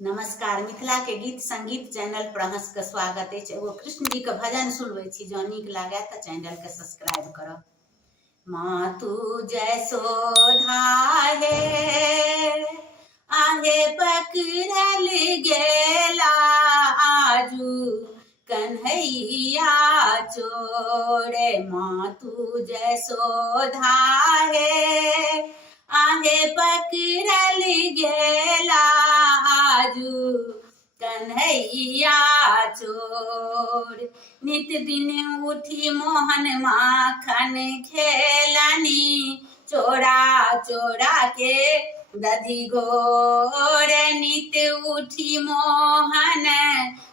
नमस्कार। मिथिला के गीत संगीत चैनल पर अहाँ सबके स्वागत है। एगो कृष्ण जी के भजन सुनबै छी, जँ नीक लागे तो चैनल के सब्सक्राइब करब। मातु जसोधा हे आहे पकड़ल गेला आजू कन्हैया चोरे। मातु जसोधा हे आहे पकड़ल गेला आजू कन्हैया चोर। नित दिन उठी मोहन माखन खेलनी, चोरा चोरा के दधी घोर। नित उठी मोहन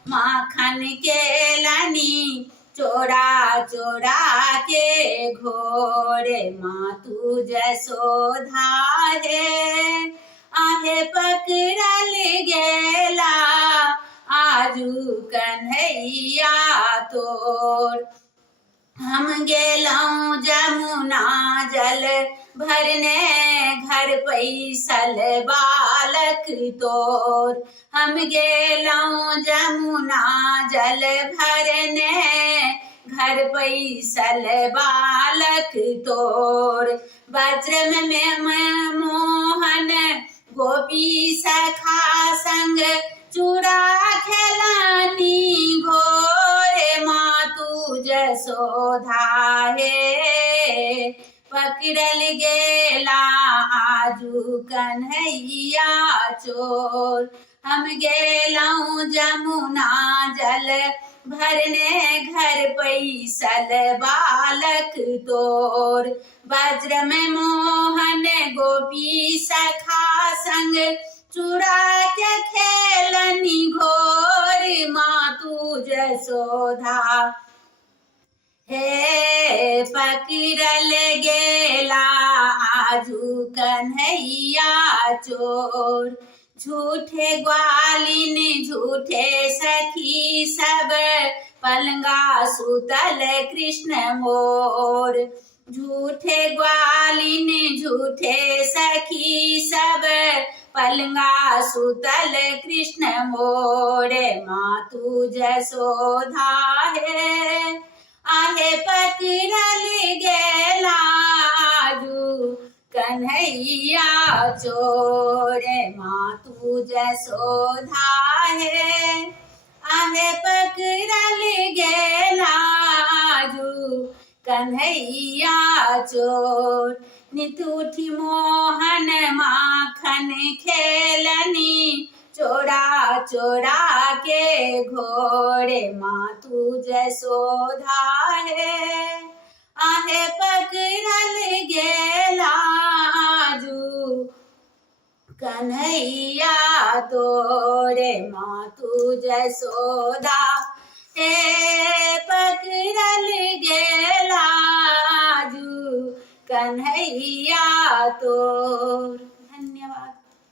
माखन खेलनी, चोरा चोरा के घोरे। मातु जसोधा हे आहे पकड़ल गेला आजू कन्हैया तोर। हम गेलौं जमुना जल भरने, घर पैसल बालक तोर। हम गेलौं जमुना जल भरने, घर पैसल बालक तोर। वज्र में मोहन गोपी सखा संग चूड़ा खेलानी घोरे। मातु जसोधा हे पकड़ल गेला आजू कन्हैया चोर। हम गेलौं जमुना जल भरने, घर पैसल बालक तोर। वज्र में मोहन गोपी सखा संग चूड़ा के खेलनी घोर। मातु जसोधा हे पकड़ल गेला आजू कन्हैया चोर। झूठे ग्वालिन झूठे सखी सब, पलंगा सुतल कृष्ण मोर। झूठे ग्वालिन झूठे सखी सब, पलंगा सुतल कृष्ण मोर। मातु जसोधा हे आहे पकड़ल गेला आजू कन्हैया चोरे। मातु जसोधा हे आहे पकड़ल गेला आजू कन्हैया चोर। नित उठी मोहन माखन खेलनी, चोरा चोरा के घोरे। मातु जसोधा हे आहे पकड़ल गेला आजू कन्हैया तोरे। मातु जसोधा हे पकड़ल गेला आजू कन्हैया तोर।